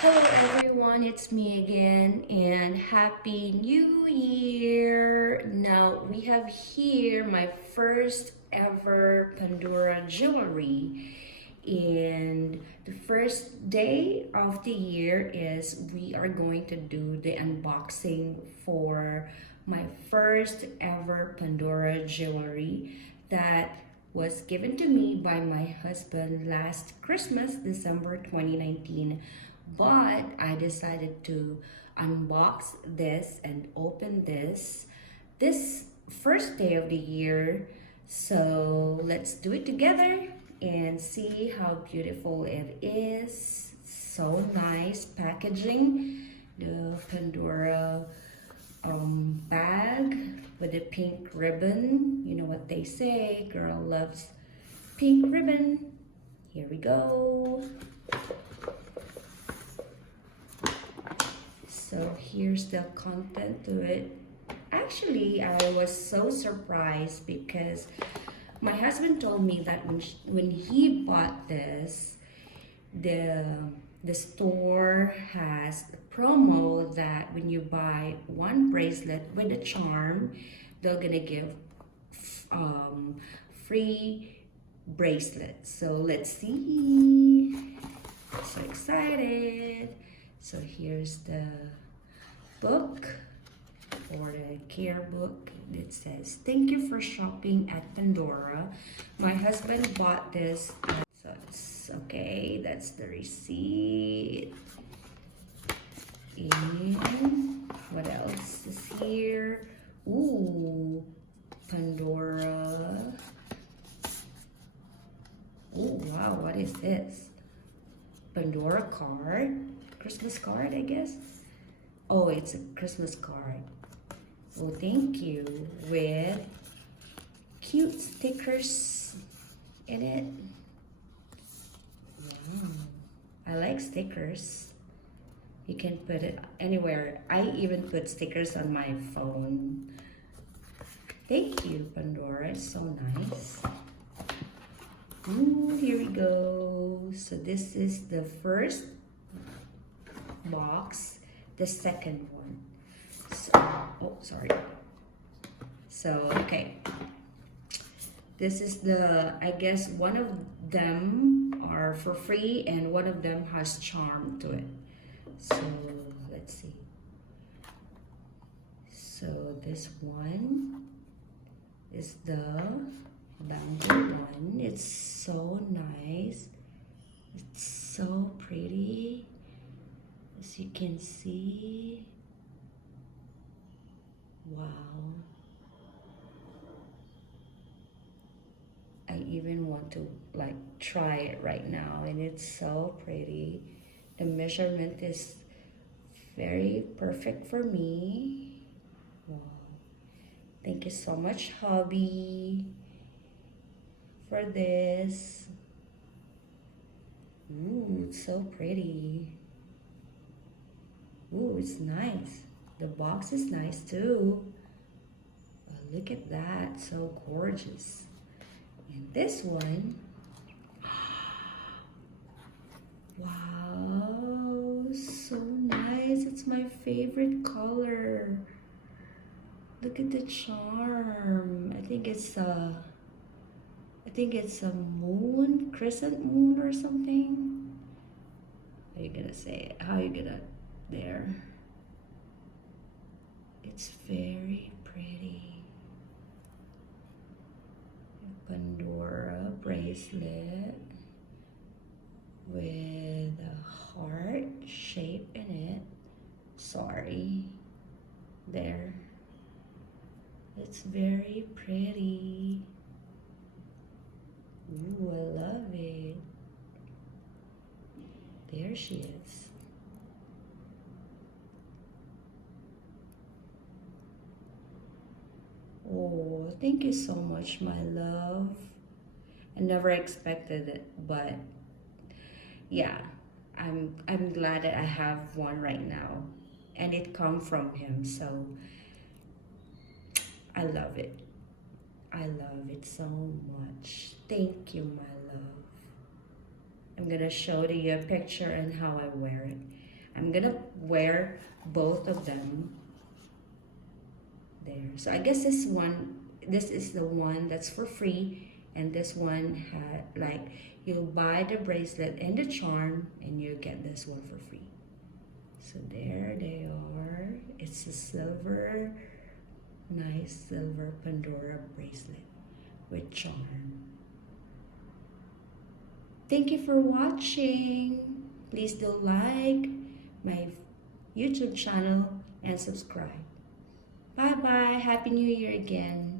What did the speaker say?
Hello everyone, it's me again and Happy New Year! Now we have here my first ever Pandora jewelry, and the first day of the year is we are going to do the unboxing for my first ever Pandora jewelry that was given to me by my husband last Christmas, December 2019. But I decided to unbox this and open this first day of the year. So let's do it together and see how beautiful it is. So nice packaging. The Pandora bag with a pink ribbon. You know what they say, girl loves pink ribbon. Here we go. So here's the content to it. Actually, I was so surprised because my husband told me that when he bought this, the store has a promo that when you buy one bracelet with a charm, they're gonna give free bracelets. So let's see. So excited. So here's the book or the care book. It says, "Thank you for shopping at Pandora. My husband bought this." So it's okay. That's the receipt. And what else is here? Ooh, Pandora. Oh wow, what is this? Pandora card. Christmas card, I guess. Oh, it's a Christmas card. Well, thank you. With cute stickers in it. Wow. I like stickers. You can put it anywhere. I even put stickers on my phone. Thank you, Pandora. It's so nice. Ooh, here we go. So this is the first box, the second one. So, oh, sorry. So, okay. This is the, I guess one of them are for free and one of them has charm to it. So, let's see. So, this one is the bamboo one. It's so nice. It's so pretty. As you can see, wow. I even want to like try it right now, and it's so pretty. The measurement is very perfect for me. Wow. Thank you so much, hubby, for this. Ooh, it's so pretty. Ooh, it's nice. The box is nice too. Oh, look at that, so gorgeous. And this one, wow, so nice. It's my favorite color. Look at the charm. I think it's a moon, crescent moon or something. How are you gonna say it? How are you gonna there? It's very pretty. Pandora bracelet with a heart shape in it. Sorry. There. It's very pretty. Ooh, I love it. There she is. Oh, thank you so much, my love. I never expected it, but yeah, I'm glad that I have one right now, and it come from him, so I love it. I love it so much. Thank you, my love. I'm gonna show you a picture and how I wear it. I'm gonna wear both of them there. So I guess this is the one that's for free, and this one had like you'll buy the bracelet and the charm and you get this one for free. So there they are. It's a silver, nice silver Pandora bracelet with charm. Thank you for watching. Please do like my YouTube channel and subscribe. Bye bye. Happy New Year again.